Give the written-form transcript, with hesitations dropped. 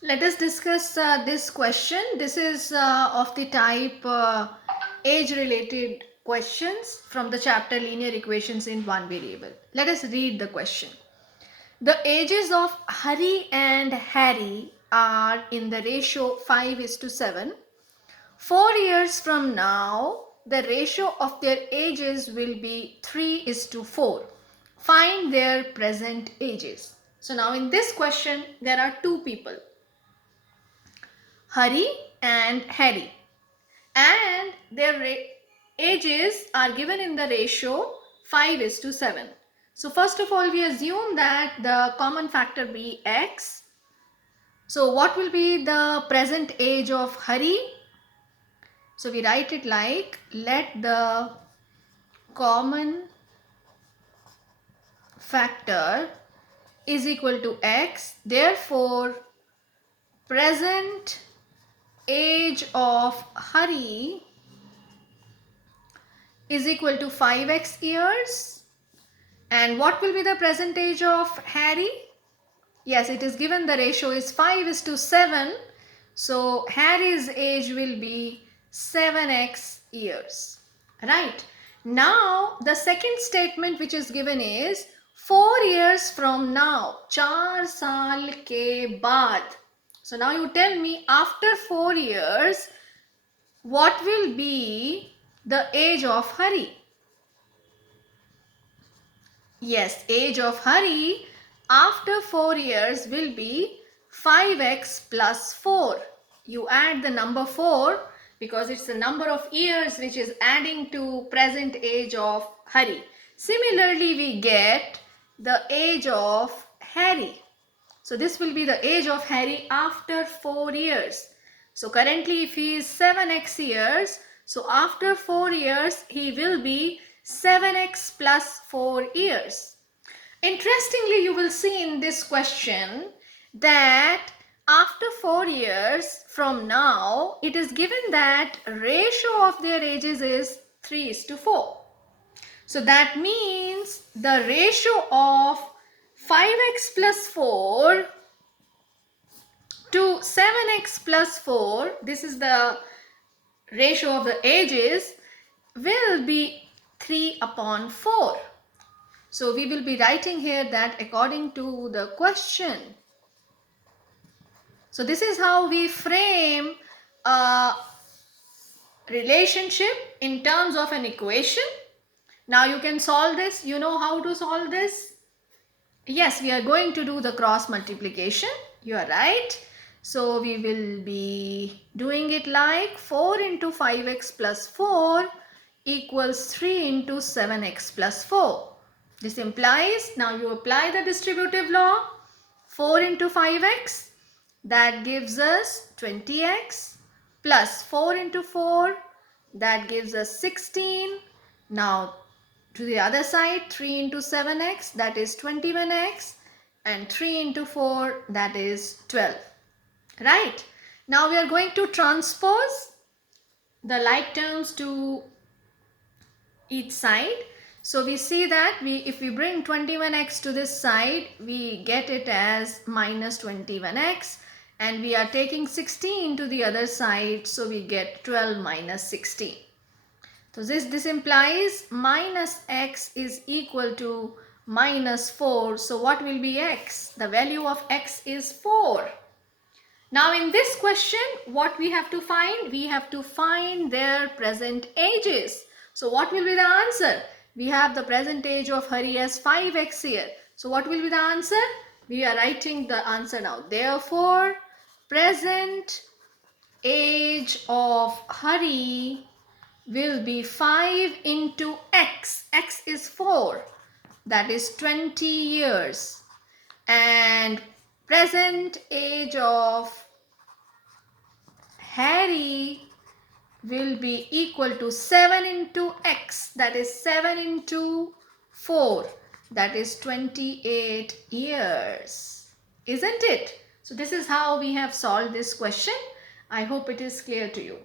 Let us discuss this question. This is of the type age-related questions from the chapter Linear Equations in One Variable. Let us read the question. The ages of Hari and Harry are in the ratio 5:7. 4 years from now, the ratio of their ages will be 3:4. Find their present ages. So now in this question, there are two people, Hari and Harry, and their ages are given in the ratio 5:7. So first of all, we assume that the common factor be x. So what will be the present age of Hari? So we write it like, let the common factor is equal to x. Therefore, present age of Hari is equal to 5x years. And what will be the present age of Harry? Yes, it is given the ratio is 5:7. So Harry's age will be 7x years. Right. Now the second statement which is given is 4 years from now. 4 साल के बाद. So now you tell me, after 4 years, what will be the age of Hari? Yes, age of Hari after 4 years will be 5x plus 4. You add the number 4 because it's the number of years which is adding to present age of Hari. Similarly, we get the age of Harry. So this will be the age of Harry after 4 years. So currently if he is 7x years, so after 4 years he will be 7x plus 4 years. Interestingly, you will see in this question that after 4 years from now, it is given that ratio of their ages is 3:4. So that means the ratio of 5x plus 4 to 7x plus 4, this is the ratio of the ages, will be 3/4. So we will be writing here that according to the question. So this is how we frame a relationship in terms of an equation. Now you can solve this. You know how to solve this? Yes, we are going to do the cross multiplication. You are right. So we will be doing it like 4 into 5x plus 4 equals 3 into 7x plus 4. This implies, now you apply the distributive law, 4 into 5x, that gives us 20x, plus 4 into 4, that gives us 16. Now to the other side, 3 into 7x, that is 21x, and 3 into 4, that is 12. Right? Now we are going to transpose the like terms to each side. So we see that if we bring 21x to this side, we get it as minus 21x, and we are taking 16 to the other side, so we get 12 minus 16. So this implies minus x is equal to minus 4. So what will be x? The value of x is 4. Now in this question, what we have to find? We have to find their present ages. So what will be the answer? We have the present age of Hari as 5x here. So what will be the answer? We are writing the answer now. Therefore, present age of Hari will be 5 into x. X is 4. That is 20 years. And present age of Harry will be equal to 7 into x. That is 7 into 4. That is 28 years. Isn't it? So this is how we have solved this question. I hope it is clear to you.